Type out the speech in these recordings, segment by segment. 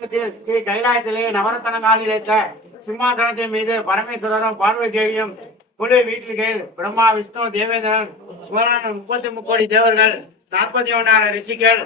ஸ்ரீ கைலாயத்திலே நவரத்தனங்கள் இழைத்த சிம்மாசனத்தின் மீது பரமேஸ்வரரும் பார்வதி தேவியும் குழு வீட்டில் பிரம்மா விஷ்ணு தேவேந்திரன் சுவரான முப்பத்தி முக்கோடி தேவர்கள் நாற்பத்தி ஒன்றாயிரம் ரிஷிகள்.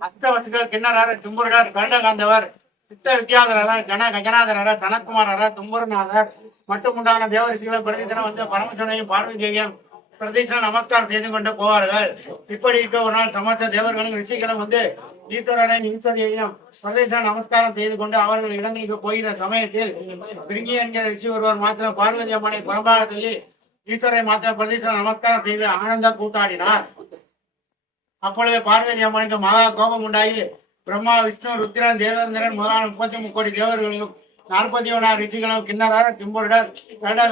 அஷ்டவசுகள் கிண்ணறார் தும்புரர் கருடகாந்தவர் சித்த வித்யாதரர் கன கஜநாதரர் சனத்குமாரர் தும்புரநாதர் மட்டும் உண்டான தேவரிசிகளை பிரதிதினம் வந்து பரமசனையும் பார்வதி தேவியும் பிரதிசன நமஸ்காரம் செய்து கொண்டு போவார்கள். இப்படி இருக்க ஒரு நாள் சமஸ்த தேவர்களும் ரிஷிகளும் வந்து ஈஸ்வரனை ஈஸ்வரியையும் பிரதேச நமஸ்காரம் செய்து கொண்டு அவர்கள் இலங்கைக்கு போகிற சமயத்தில் பிரிங்கி என்கிற ரிஷி ஒருவர் மாத்திரம் பார்வதி அம்மனை புறம்பாக சொல்லி ஈஸ்வரை மாத்திரம் பிரதேச நமஸ்காரம் செய்து ஆனந்த கூத்தாடினார். அப்பொழுது பார்வதி அம்மனுக்கு மகா கோபம் உண்டாகி பிரம்மா விஷ்ணு ருத்ரன் தேவேந்திரன் முதலான முப்பத்தி முக்கோடி தேவர்களும் நாற்பத்தி ஒன்றாயிரம் ரிஷிகளும் கிண்ணறர் கிம்புருடர்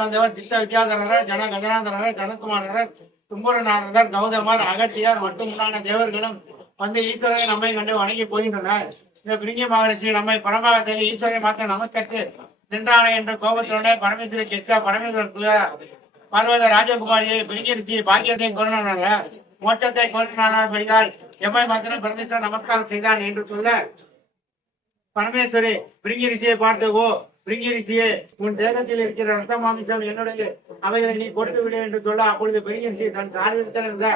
வந்தவர் சித்த வித்யாதரர் ஜன கஜனாதரர் ஜனகுமாரர் தும்புரநாதர் கௌதமர் அகத்தியர் மற்றும் உண்டான தேவர்களும் வந்து ஈஸ்வரனை நம்மை கண்டு வணங்கி போகின்றனர். இந்த பிரிங்கி மகரிஷி நம்மை பரமாகத்தில் ஈஸ்வரை மாற்ற நமஸ்கரித்து நின்றானே என்ற கோபத்தோட பரமேஸ்வரி கேட்க பரமேஸ்வரர் பார்வத ராஜகுமாரியை பிரிங்கி ரிஷி பாக்கியத்தை கொண்டாடுறாங்க மோட்சத்தை கொண்டாடினார் பெரியால் எம்மை மாத்திரம் பிரதேச நமஸ்காரம் செய்தான் என்று சொல்ல பரமேஸ்வரி பிரிங்கிரிசியை பார்த்தவோ பார்த்து ஓ உன் தேகத்தில் இருக்கிற ரத்த மாமிசம் என்னுடைய அவைகளை நீ கொடுத்து விடு என்று சொல்ல அப்பொழுது பிரிங்கி தன் சார்பில் இருந்த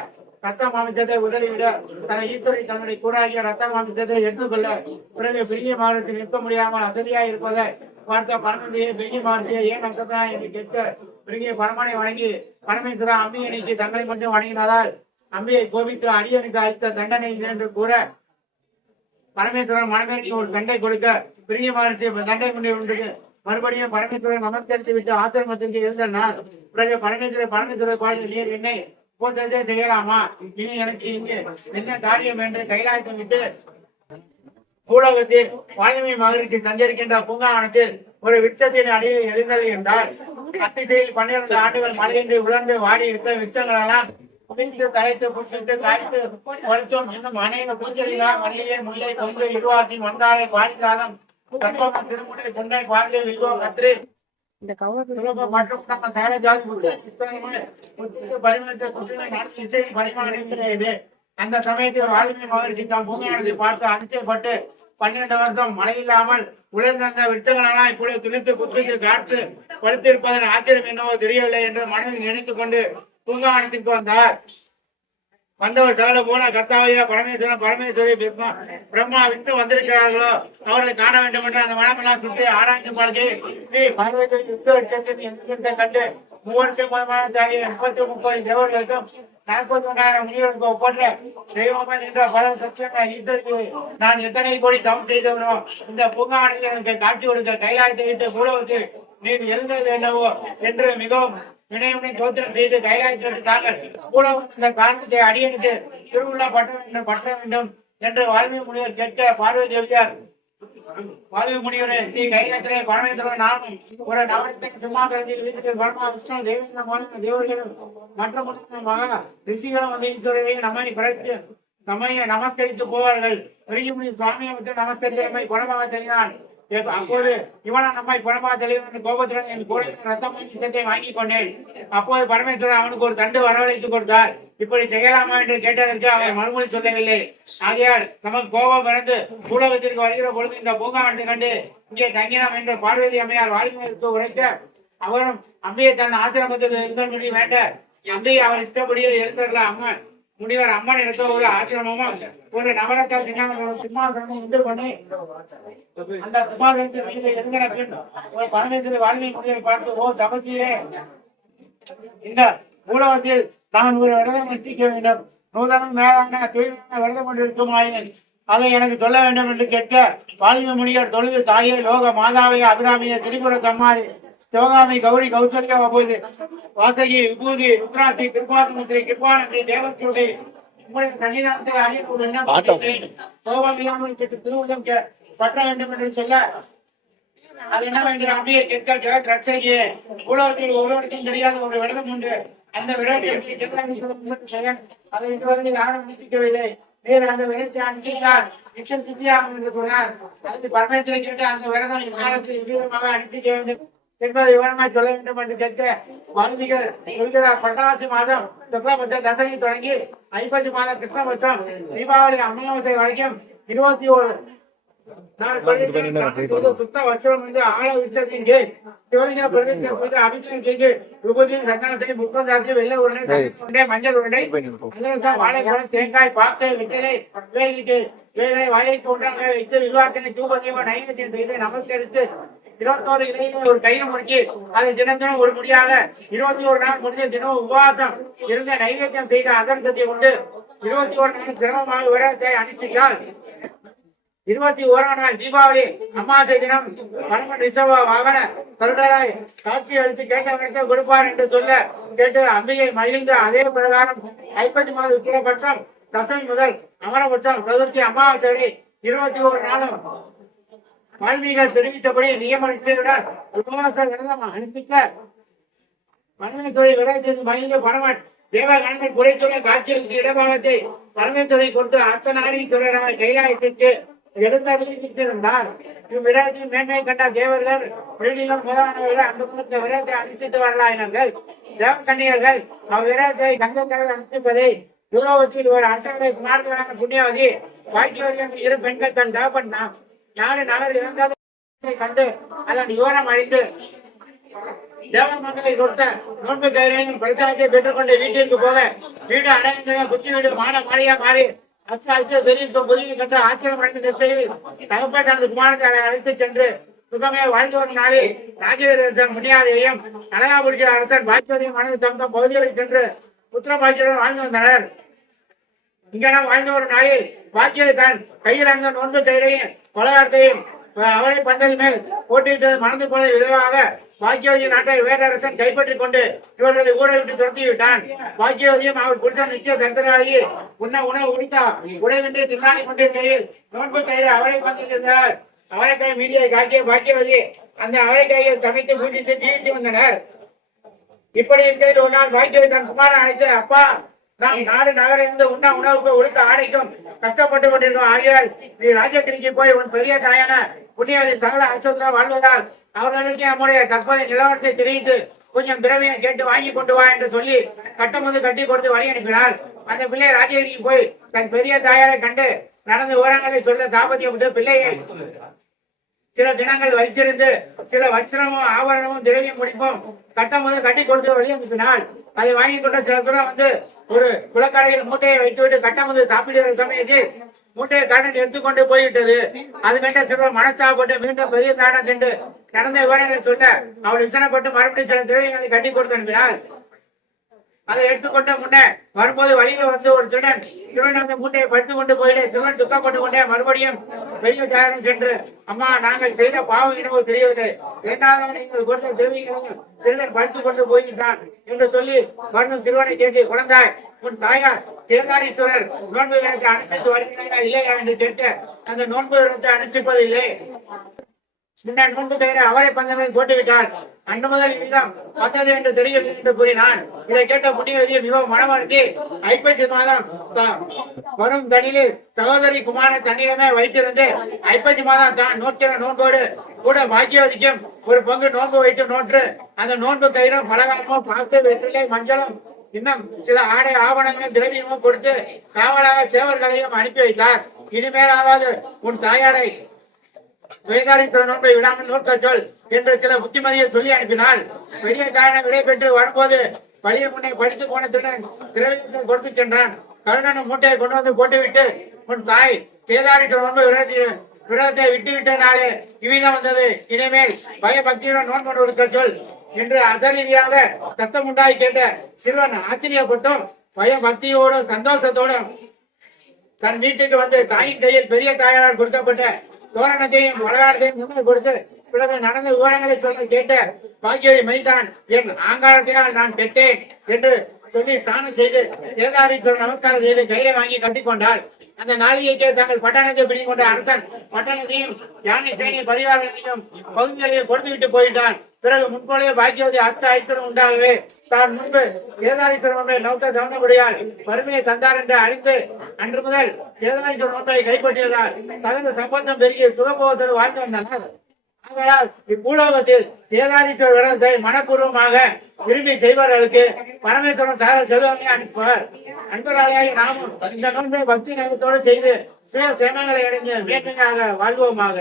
ரத்த மாமிசத்தை உதறிவிட தன ஈஸ்வரி தன்னுடைய கூறாகிய ரத்த மாமிசத்தை எடுத்துக்கொள்ள பிறகு பிரிங்கி மாவட்டத்தில் நிற்க முடியாமல் அசதியா இருப்பதை பார்த்த பரமேஸ்வரியை பிரிங்கி மகரிஷியை ஏன் நம்புறா என்று கேட்க பிரிங்கி பரமனை வணங்கி பரமேஸ்வரா அம்மியை நீக்கி தங்களை மட்டும் வணங்கினதால் அம்பியை கோபித்து அடியனுக்கு அளித்த தண்டனை இது என்று கூற பரமேஸ்வரன் மனதிற்கு ஒரு தண்டை கொடுக்க பிரிய மகர்ஷி தண்டை கொண்டு உண்டு. மறுபடியும் பரமேஸ்வரன் நமஸ்கரித்து விட்டு ஆசிரமத்திற்கு எழுந்தனர். பிறகு பரமேஸ்வரன் பரமேஸ்வரர் பாடல் நீர் என்னை போன்றதே செய்யலாமா? இனி எனக்கு இங்கு என்ன காரியம் என்று கைலாயத்தை விட்டு பூலோகத்தில் வாயுமை மகிழ்ச்சி சஞ்சரிக்கின்ற பூங்காவனத்தில் ஒரு விட்சத்தின் அடியில் எழுந்தது என்றால் அத்திசையில் பன்னிரண்டு ஆண்டுகள் மழையின்றி உலர்ந்து வாடி இருக்க விருட்சங்கள் எல்லாம் குடித்து களைத்து புட்டித்து காய்த்து வளர்த்தோம் இன்னும் அநேக பூஞ்செடிகளா மல்லிகை முல்லை கொங்கு இருவாசி மந்தாரை பாரிசாதம் கற்பகம் திருமுனை புண்டை பாஞ்சை வில்வோ கத்திரி. மற்றும் நம்ம சேல ஜாதி புட்டு சித்தனமாய் புத்திக்கு பரிமளத்தை சுற்றினை நடத்தி இசையில் பரிமாணம் செய்து அந்த சமயத்தில் வால்மீகி மகரிஷி தாம் பூங்கானத்தை பார்த்து அதிர்ச்சிப்பட்டு பன்னிரண்டு வருஷம் மழை இல்லாமல் உலர்ந்த அந்த விருட்சங்களெல்லாம் இப்பொழுது துணித்து குத்தித்து காத்து படுத்திருப்பதன் ஆச்சரியம் என்னவோ தெரியவில்லை என்று மனதில் நினைத்துக் கொண்டு பூங்காவனத்திற்கு வந்தார். வந்தவர் சகல போல கர்த்தாவையா பரமேஸ்வரன் பரமேஸ்வரி பிரம்மா பிரம்மா விட்டு வந்திருக்கிறார்களோ அவர்களை காண வேண்டும் என்று அந்த எல்லாம் சுற்றி ஆராய்ச்சி பார்க்க ஸ்ரீ யுத்த கண்டு மூவருக்கு முதமான தாகிய முப்பத்தி முப்பது தேவர்களுக்கும் நாற்பத்தி ஒன்றாயிரம் முனிவர்களுக்கு ஒப்பற்ற தெய்வமாக நின்ற பல சத்தியங்கள் ஈஸ்வருக்கு நான் எத்தனை கோடி தவம் செய்தவனோ இந்த பூங்காவனத்தில் எனக்கு காட்சி கொடுக்க கைலாயத்தை விட்டு மூலவத்தில் நீர் எழுந்தது என்னவோ என்று மிகவும் வினயமுனை தோத்திரம் செய்து கைலாயத்திற்கு தாங்கள் கூட இந்த காரணத்தை அடியனுக்கு திருவிழா பட்ட வேண்டும் பட்ட வேண்டும் என்று வால்மீகி முனிவர் கேட்க பார்வதி தேவியார் வால்மீகி முனிவரே ஸ்ரீ கைலாயத்திலே பரமேஸ்வரன் நானும் ஒரு நவரத்தின் சிம்மாசனத்தில் வீட்டுக்கு பரமா விஷ்ணு தேவேந்திர மோகன தேவர்களும் மற்றும் மகா ரிஷிகளும் வந்து ஈஸ்வரரையும் நம்மை பிரசி நம்மை நமஸ்கரித்து போவார்கள். பெரிய முனி சுவாமியை வந்து நமஸ்கரித்து நம்மை குணமாக தெரிகிறான் அப்போது இவனா நம்மை குணமாக தெளிவன் கோபத்துடன் என் கூட ரத்தம் சித்தத்தை வாங்கி கொண்டேன். அப்போது பரமேஸ்வரன் அவனுக்கு ஒரு தண்டு வரவழைத்து கொடுத்தார். இப்படி செய்யலாமா என்று கேட்டதற்கு அவர் மறுமொழி சொல்லவில்லை. ஆகையால் நமக்கு கோபம் பிறந்து பூலகத்திற்கு வருகிற பொழுது இந்த பூங்காவனத்தை கண்டு இங்கே தங்கினோம் என்று பார்வதி அம்மையார் வாழ்க்கைக்கு உரைக்க அவரும் அம்பியை தன் ஆசிரமத்தில் இருந்தபடி வேண்ட அம்பியை அவர் இஷ்டப்படியே எழுந்தருள அம்மன். முனிவர் அம்மன் இருக்க ஒரு ஆசிரமமும் ஒரு நவரத்த சிங்காசனம் சிம்மாசனமும் உண்டு பண்ணி அந்த சிம்மாசனத்தை மீது எழுந்தின பின் ஒரு பரமேஸ்வரி வால்மீகி முனிவரை பார்த்து ஓ தபசியே இந்த மூலவத்தில் நான் ஒரு விரதம் வச்சிக்க வேண்டும். நூதனம் மேலான தூய்மையான விரதம் கொண்டிருக்குமாயின் அதை எனக்கு சொல்ல வேண்டும் என்று கேட்க வால்மீகி முனிவர் தொழுது தாயே லோக மாதாவை அபிராமிய திரிபுர தம்மாரி சிவகாமி கௌரி கௌசல்யா அப்போது வாசகி விபூதி ருத்ராசி கிருபாசமுத்திரி கிருபானந்தி தேவத்தியுடைய உங்களுடைய சன்னிதானத்தை அணியில் ஒரு எண்ணம் கொண்டிருக்கிறேன். கோபம் இல்லாமல் கேட்டு திருவுள்ளம் கே- பற்ற வேண்டும் என்று சொல்ல அது என்ன வேண்டும்? அப்படியே கேட்க ஜெகத் ரட்சகியே உலகத்தில் ஒருவருக்கும் தெரியாத ஒரு விரதம் உண்டு. அந்த ஜெகன் அதை இதுவரை யாரும் அனுஷ்டிக்கவில்லை நீர் அந்த விரதத்தை அனுஷ்டித்தால் நிச்சயம் சித்தியாகும் என்று சொன்னார். அது பரமேஸ்வரன் கேட்டு அந்த விரதம் இக்காலத்தில் விதமாக அனுஷ்டிக்க வேண்டும். என்பதை விவரமாய் சொல்ல வேண்டும் என்று கேட்க வால்மீகர் சொல்கிறார் பட்டாசி மாதம் சுக்லபட்ச தசமி தொடங்கி ஐப்பசி மாதம் கிருஷ்ணபட்சம் தீபாவளி அமாவாசை வரைக்கும் இருபத்தி ஒரு நாள் பிரதேசம் சுத்த வஸ்திரம் வந்து ஆழ விட்டதின் கீழ் சிவலிங்க பிரதேசம் செய்து அபிஷேகம் செய்து விபூதி சந்தனத்தை முப்பதாத்தி வெள்ளை உருண்டை சந்தன உருண்டை மஞ்சள் உருண்டை அதிரசம் வாழைப்பழம் தேங்காய் பாக்கு வெற்றிலை வேலிட்டு வேலை ஒன்றாக வைத்து விவாதத்தினை தூபதீப நைவேத்தியம் செய்து நமஸ்கரித்து இருபத்தோரு இலையில ஒரு கயிறு முறுக்கி அதை தினம் தினம் ஒரு முடியாக இருபத்தி ஒரு நாள் முடிஞ்ச தினம் உபவாசம் இருந்த நைவேத்தியம் செய்த அதர்சத்தை கொண்டு இருபத்தி ஒரு நாள் சிரமமாக விரதத்தை அனுஷ்டித்தால் இருபத்தி ஓராம் நாள் தீபாவளி அமாவாசை தினம் பரம ரிசவ வாகன கருடராய் காட்சி அளித்து கேட்டவனுக்கு கொடுப்பார் என்று சொல்ல கேட்டு அம்பிகை மகிழ்ந்த அதே பிரகாரம் ஐப்பசி மாத உத்தரபட்சம் தசமி முதல் அமரபட்சம் சதுர்த்தி அமாவாசை இருபத்தி ஒரு நாளும் வால்மீகர் தெரிவித்தபடி நியமனித்தவுடன் உபவாச விரதம் அனுப்பிக்க பரமேஸ்வரை விடயத்திற்கு மகிழ்ந்த பரமன் தேவகணங்கள் குறைத்துள்ள காட்சியளித்த இடபாகத்தை பரமேஸ்வரை கொடுத்து அர்த்தநாரீஸ்வரராக கைலாயத்திற்கு எழுந்தருளித்திருந்தார் இவ்விடத்தில் மேன்மை கண்ட தேவர்கள் பிள்ளைகள் முதலானவர்கள் அந்த முதத்த விரதத்தை அனுஷ்டித்து வரலாயினர்கள் தேவக்கண்ணியர்கள் அவ்விரதத்தை கங்கக்கரை அனுஷ்டிப்பதை யூரோபத்தில் ஒரு அரசனுடைய குமாரர்களான புண்ணியவதி பாக்கியவதி இரு பெண்கள் தன் தகப்பன் நா- நாடு நகர் இழந்ததை கண்டு அதன் யுவரம் அழிந்து தேவமக்களை கொடுத்த நோன்பு கயிறையும் பிரசாதத்தை பெற்றுக்கொண்டு வீட்டிற்கு போக வீடு அடைந்த குச்சி வீடு மாட மாளிகா மாறி அச்சு அச்சு புதிய கண்டு ஆச்சரியம் அடைந்த நிறுத்தையில் தகப்பன் தனது குமாரத்தை அழைத்து சென்று சுகமே வாழ்ந்து வரும் நாளில் ராஜவீரரசன் முனியாதையும் நலகாபுரிஜி அரசன் பாக்கியவதியும் மனது தம் தம் பகுதிகளில் சென்று புத்திர பாக்கியருடன் வாழ்ந்து வந்தனர். இங்கனம் வாழ்ந்து வரும் நாளில் பாக்கியதை தான் கையில் அந்த நோன்பு கயிறையும் பலகாரத்தையும் அவரை பந்தல் மேல் போட்டியிட்டது மறந்து போன விதமாக பாக்கியவதி நாட்டை வேதரசன் கைப்பற்றிக் கொண்டு இவர்களை ஊரை விட்டு துரத்தி விட்டான் பாக்கியவதியும் அவர் புருஷன் நித்திய தந்தராகி உண்ண உணவு உடித்தா உடைவின்றி தில்லாணி கொண்டிருக்கையில் நோன்பு கயிறு அவரை பந்தல் சென்றார். அவரைக்காய் மீதியை காக்கிய பாக்கியவதி அந்த அவரைக்காயை சமைத்து பூஜித்து ஜீவித்து வந்தனர். இப்படி இருக்கையில் ஒரு நாள் பாக்கியவதி தன் குமாரன் அழைத்து அப்பா நாம் நாடு நகர இருந்து உண்ண உணவுக்கு உடுக்க ஆடைக்கும் கஷ்டப்பட்டு கொண்டிருக்கோம் ஆகியால் நீ ராஜகிரிக்கு போய் உன் பெரிய தாயான புண்ணியவதி சகல அச்சோதரா வாழ்வதால் அவர்களுக்கு நம்முடைய தற்போதைய நிலவரத்தை தெரிவித்து கொஞ்சம் திரவியம் கேட்டு வாங்கி கொண்டு வா என்று சொல்லி கட்டமுது கட்டி கொடுத்து வழி அனுப்பினாள் அந்த பிள்ளை ராஜகிரிக்கு போய் தன் பெரிய தாயாரை கண்டு நடந்த விவரங்களை சொல்ல தாபத்தியம் விட்டு பிள்ளையை சில தினங்கள் வைத்திருந்து சில வஸ்திரமும் ஆபரணமும் திரவியம் முடிப்பும் கட்டம் போது கட்டி கொடுத்து வழி அனுப்பினாள் அதை வாங்கி கொண்ட சில தூரம் வந்து ஒரு குளக்கரையில் மூட்டையை வைத்துவிட்டு கட்டம் வந்து சாப்பிடுகிற சமயத்தில் மூட்டையை கடன் எடுத்துக்கொண்டு போய்விட்டது. அது கண்ட சிறுவர் மனஸ்தாபப்பட்டு மீண்டும் பெரிய காரணம் சென்று நடந்த விவரங்களை சொல்ல அவள் விசனப்பட்டு மறுபடியும் சில திரையை கட்டி கொடுத்து அனுப்பினாள். அதை எடுத்துக்கொண்ட முன்னே வரும்போது வழியில வந்து ஒரு திருடன் திருடன் அந்த மூட்டையை படுத்து கொண்டு போயிட்டு திருடன் துக்கப்பட்டு கொண்டே மறுபடியும் பெரிய தயாரம் சென்று அம்மா நாங்கள் செய்த பாவம் இனவோ தெரியவில்லை இரண்டாவது நீங்கள் கொடுத்த திருவிகளையும் திருடன் படுத்து கொண்டு போய்விட்டான் என்று சொல்லி மறுநாள் திருவனை கேட்டு குழந்தாய் உன் தாயார் தேதாரீஸ்வரர் நோன்பு விரதத்தை அனுஷ்டித்து வருகிறாயா இல்லையா? என்று கேட்டு அந்த நோன்பு விரதத்தை அனுஷ்டிப்பது இல்லை பின்னர் நோன்பு தவிர அவரை பந்தமே போட்டுவிட்டார் அன்று முதல் இவ்விதம் வந்தது என்று தெரிகிறது என்று கூறினான். இதை கேட்ட புண்ணியவதியை மிகவும் மனமறுத்தி ஐப்பசி மாதம் வரும் தனியில் சகோதரி குமாரன் தன்னிடமே வைத்திருந்து ஐப்பசி மாதம் தான் நோக்கிற நோன்போடு கூட பாக்கியவதிக்கும் ஒரு பங்கு நோன்பு வைத்து நோற்று அந்த நோன்பு கயிறும் பலகாரமும் பார்த்து வெற்றிலை மஞ்சளும் இன்னும் சில ஆடை ஆவணங்களும் திரவியமும் கொடுத்து காவலாக சேவர்களையும் அனுப்பி வைத்தார். இனிமேலாவது உன் தாயாரை வேதாரீஸ்வரர் நோன்பை விடாமல் நோக்க சொல் என்று சில புத்திமதியை சொல்லி அனுப்பினால் பெரிய காரணம் விடைபெற்று வரும்போது வழியில் முன்னே படித்து போன திருடன் திரவியத்தை கொடுத்து சென்றான். கருணனும் மூட்டையை கொண்டு வந்து போட்டுவிட்டு உன் தாய் வேதாரீஸ்வரர் நோன்பை விரதத்தை விரதத்தை விட்டு விட்ட நாளே இவ்விதம் வந்தது. இனிமேல் பயபக்தியுடன் நோன்பு கொடுக்க சொல் என்று அசரீதியாக சத்தம் உண்டாய் கேட்ட சிறுவன் ஆச்சரியப்பட்டும் பயபக்தியோடும் சந்தோஷத்தோடும் தன் வீட்டுக்கு வந்து தாயின் கையில் பெரிய தாயாரால் கொடுக்கப்பட்ட தோரணத்தையும் வளகாரத்தையும் முன்னே கொடுத்து பிறகு நடந்த விவரங்களை சொல்ல கேட்ட பாக்கியதை மெய்தான் என் ஆங்காரத்தினால் நான் பெற்றேன் என்று சொல்லி ஸ்நானம் செய்து தேதாரீஸ்வரர் நமஸ்காரம் செய்து கையில வாங்கி கட்டிக்கொண்டாள் அந்த நாளிகைக்கே தங்கள் பட்டணத்தை பிடிக்கொண்ட அரசன் பட்டணத்தையும் யானை சேனை பரிவாரங்களையும் பகுதிகளையும் கொடுத்துவிட்டு போயிட்டான். பிறகு முன்போலே பாக்கியவதி அத்த ஐஸ்வரம் உண்டாகவே தான் முன்பு வேதாரீஸ்வரர் ஒன்றை நோக்க தவணபடியால் வறுமையை தந்தார் என்று அறிந்து அன்று முதல் வேதாரீஸ்வரர் ஒன்றை கைப்பற்றியதால் சகல சம்பந்தம் பெருகிய சுகபோகத்தோடு வாழ்ந்து வந்தனர் ஆகையால் இப்பூலோகத்தில் வேதாதீஸ்வரர் விரதத்தை மனப்பூர்வமாக விரும்பி செய்பவர்களுக்கு பரமேஸ்வரன் சார செல்வங்களை அனுப்புவார். அன்பராளியாகி நாமும் இந்த நோன்பை பக்தி நேரத்தோடு செய்து சுய சேமங்களை அடைந்து மேன்மையாக வாழ்வோமாக.